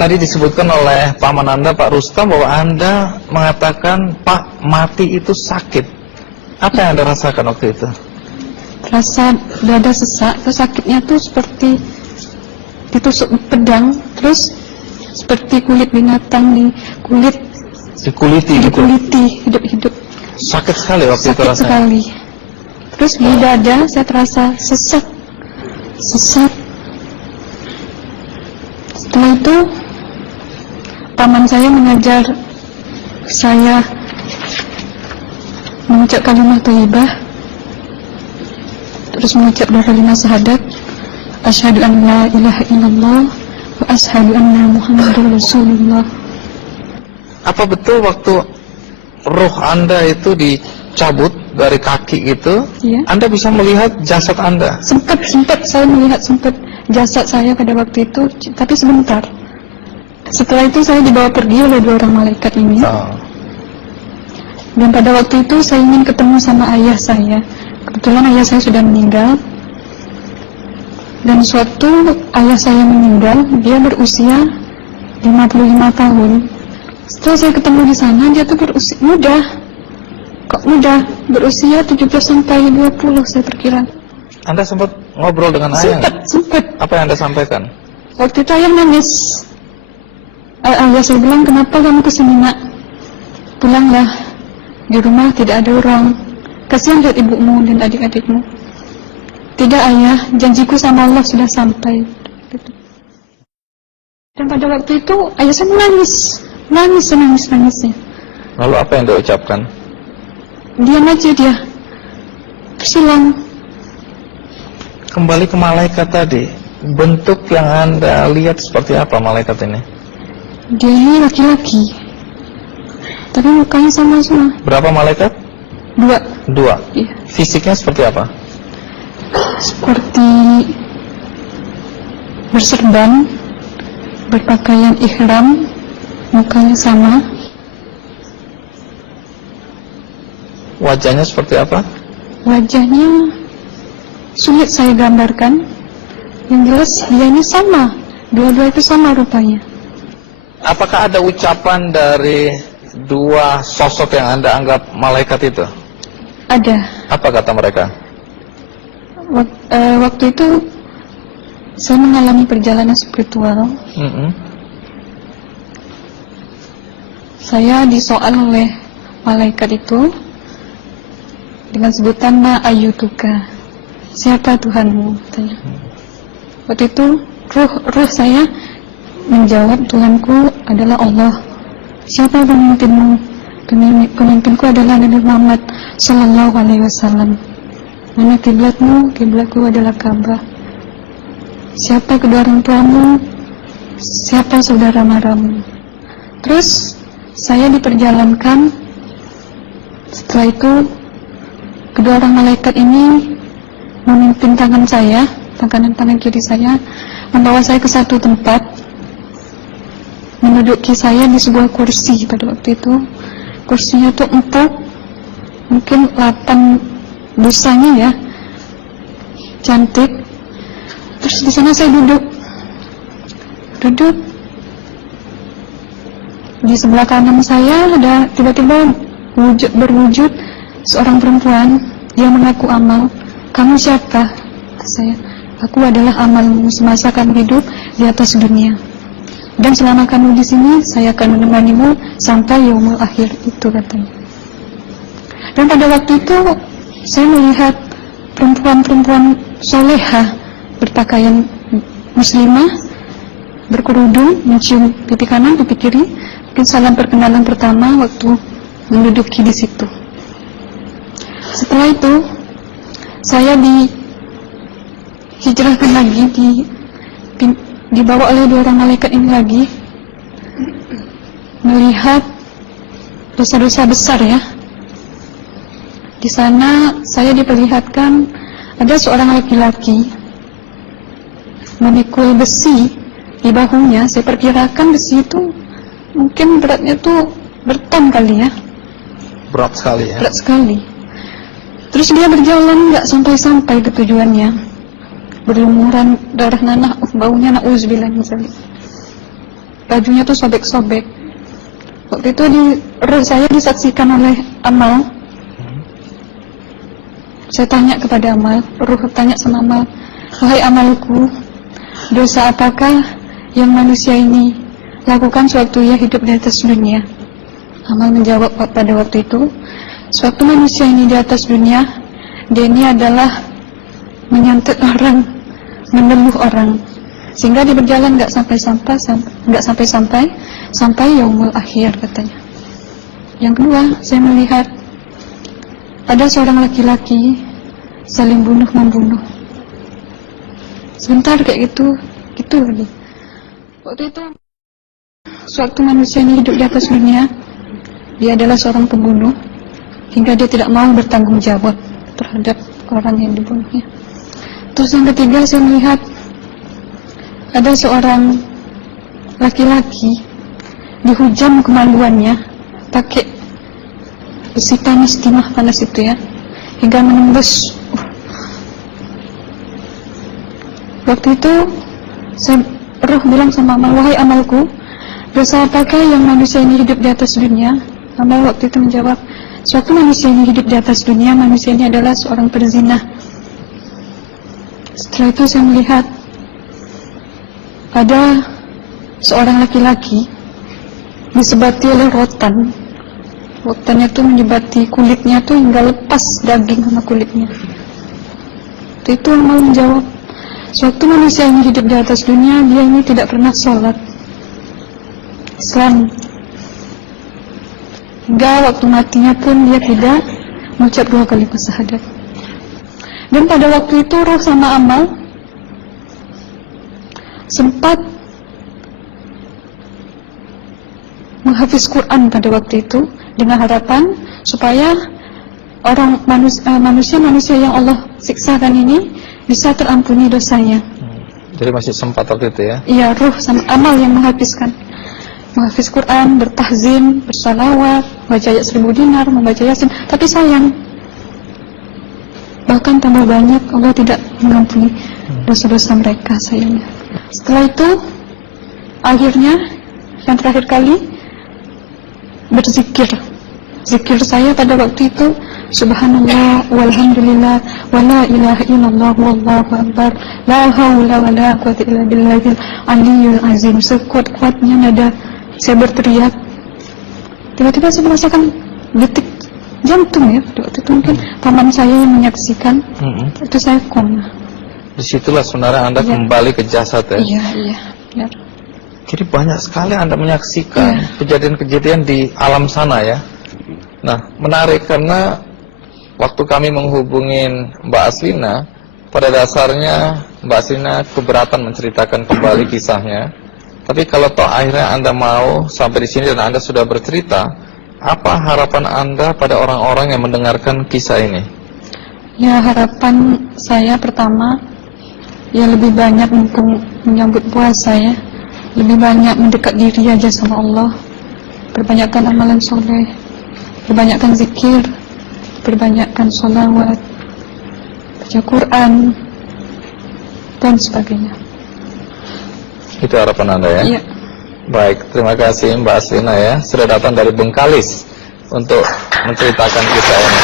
Tadi disebutkan oleh paman Anda, Pak Rustam, bahwa Anda mengatakan Pak, mati itu sakit. Apa yang Anda rasakan waktu itu? Rasa dada sesak, terus sakitnya tuh seperti ditusuk pedang, terus seperti kulit binatang Dikuliti hidup-hidup. Sakit sekali waktu itu Sakit rasanya. sekali. Terus di dada saya terasa sesak. Setelah itu paman saya mengajar saya mengucap kalimat thayyibah, terus mengucap doa kalimat syahadat, asyhadu an la ilaha illallah wa asyhadu anna muhammadar rasulullah. Apa betul waktu ruh Anda itu dicabut dari kaki itu, Iya. Anda bisa melihat jasad Anda? Sempat saya melihat jasad saya pada waktu itu, tapi sebentar. Setelah itu saya dibawa pergi oleh 2 orang malaikat ini. Dan pada waktu itu saya ingin ketemu sama ayah saya. Kebetulan ayah saya sudah meninggal. Dan suatu ayah saya meninggal, dia berusia 55 tahun. Setelah saya ketemu di sana, dia tuh berusia muda. Kok muda? Berusia 17 sampai 20 saya perkira. Anda sempat ngobrol dengan ayah? Sempat. Apa yang Anda sampaikan? Waktu itu ayah nangis. Ayah saya bilang, kenapa kamu kesini nak? Pulanglah, di rumah tidak ada orang. Kasihan lihat ibumu dan adik-adikmu. Tidak ayah, janjiku sama Allah sudah sampai. Dan pada waktu itu ayah saya menangis. Lalu apa yang dia ucapkan? Diam aja dia, tersilang. Kembali ke malaikat tadi, bentuk yang Anda lihat seperti apa malaikat ini? Dia ini laki-laki, tapi mukanya sama semua. Berapa malaikat? 2. Iya. Fisiknya seperti apa? Seperti berserban, berpakaian ihram, mukanya sama. Wajahnya seperti apa? Wajahnya sulit saya gambarkan. Yang jelas dia ini sama, dua-dua itu sama rupanya. Apakah ada ucapan dari 2 sosok yang Anda anggap malaikat itu? Ada. Apa kata mereka? Waktu itu saya mengalami perjalanan spiritual. Saya disoal oleh malaikat itu dengan sebutan ma ayyutuka, siapa Tuhanmu, katanya. Waktu itu ruh saya menjawab, Tuhanku adalah Allah. Siapa pemimpinmu? Pemimpinku adalah Nabi Muhammad Sallallahu Alaihi Wasallam. Mana kiblatmu? Kiblatku adalah Ka'bah. Siapa kedua orang tuamu? Siapa saudara maramu? Terus saya diperjalankan. Setelah itu kedua orang malaikat ini memimpin tangan saya, tangan kiri saya, membawa saya ke satu tempat, menduduki saya di sebuah kursi. Pada waktu itu kursinya tuh empuk, mungkin 8 busanya ya, cantik. Terus di sana saya duduk. Di sebelah kanan saya ada tiba-tiba berwujud seorang perempuan. Dia mengaku amal. Kamu siapa? Saya, aku adalah amalmu semasa kamu hidup di atas dunia. Dan selama kamu di sini, saya akan menemanimu sampai yaumul akhir, itu katanya. Dan pada waktu itu saya melihat perempuan-perempuan solehah berpakaian muslimah, berkerudung, mencium pipi kanan, pipi kiri. Mungkin salam perkenalan pertama waktu menduduki di situ. Setelah itu saya dihijrahkan lagi, dibawa oleh 2 orang malaikat ini lagi, melihat dosa-dosa besar ya. Di sana saya diperlihatkan ada seorang laki-laki memikul besi di bahunya. Saya perkirakan besi itu mungkin beratnya tuh berton kali ya. Berat sekali ya. Berat sekali. Terus dia berjalan nggak sampai-sampai ke tujuannya. Berlumuran darah nanah, baunya na'udzubillah min dzalik. bajunya tuh sobek-sobek. Waktu itu roh saya disaksikan oleh Amal. Saya tanya kepada Amal, roh tanya sama Amal, wahai Amalku, dosa apakah yang manusia ini lakukan sewaktu ia hidup di atas dunia? Amal menjawab pada waktu itu, sewaktu manusia ini di atas dunia, dia ini adalah menyantet orang, menemuh orang, sehingga dia berjalan nggak sampai yaumul akhir katanya. Yang kedua, saya melihat ada seorang laki-laki saling bunuh-membunuh. Sebentar kayak gitu lagi. Waktu itu, sewaktu manusia ini hidup di atas dunia, dia adalah seorang pembunuh, hingga dia tidak mau bertanggung jawab terhadap orang yang dibunuhnya. Terus yang ketiga, saya melihat ada seorang laki-laki dihujam kemaluannya pakai besi panas, timah panas itu ya, hingga menembus. Waktu itu roh bilang sama Amal, wahai Amalku, dosa apakah yang manusia ini hidup di atas dunia? Amal waktu itu menjawab, sewaktu manusia ini hidup di atas dunia, manusia ini adalah seorang perzina. Setelah itu saya melihat ada seorang laki-laki disebati oleh rotan. Rotannya tuh menyebati kulitnya tuh hingga lepas daging sama kulitnya. Itu Amal menjawab, sewaktu manusia ini hidup di atas dunia, dia ini tidak pernah sholat Islam. Hingga waktu matinya pun dia tidak mengucap 2 kalimat syahadat. Dan pada waktu itu roh sama Amal sempat menghafiz Quran pada waktu itu dengan harapan supaya manusia yang Allah siksakan ini bisa terampuni dosanya. Jadi masih sempat waktu itu ya? Iya, roh sama Amal yang menghafiz Quran, bertahzim, bersalawat, baca ayat 1000 dinar, membaca Yasin. Tapi sayang, bahkan tambah banyak Allah tidak mengampuni dosa-dosa mereka, sayangnya. Setelah itu, akhirnya yang terakhir kali berzikir. Zikir saya pada waktu itu, subhanallah, walhamdulillah, wala ilaha illallah, wallahu akbar, la hawla wala quwwata illa billahil aliyyil azim. Sekuat-kuatnya nada saya berteriak. Tiba-tiba saya merasakan detik jantung ya. Waktu itu mungkin paman saya yang menyaksikan. Itu saya koma. Disitulah sebenarnya Anda kembali ke jasad ya? Iya. Jadi banyak sekali Anda menyaksikan kejadian-kejadian di alam sana ya. Nah, menarik karena waktu kami menghubungin Mbak Aslina, pada dasarnya Mbak Aslina keberatan menceritakan kembali kisahnya. Tapi kalau toh akhirnya Anda mau sampai di sini dan Anda sudah bercerita, apa harapan Anda pada orang-orang yang mendengarkan kisah ini? Ya, harapan saya pertama, ya lebih banyak mumpung menyambut puasa ya, lebih banyak mendekat diri aja sama Allah, perbanyakkan amalan soleh, perbanyakkan zikir, perbanyakkan sholawat, baca Quran, dan sebagainya. Itu harapan Anda ya? Iya. Baik, terima kasih Mbak Aslina ya, sudah datang dari Bengkalis untuk menceritakan kisah ini.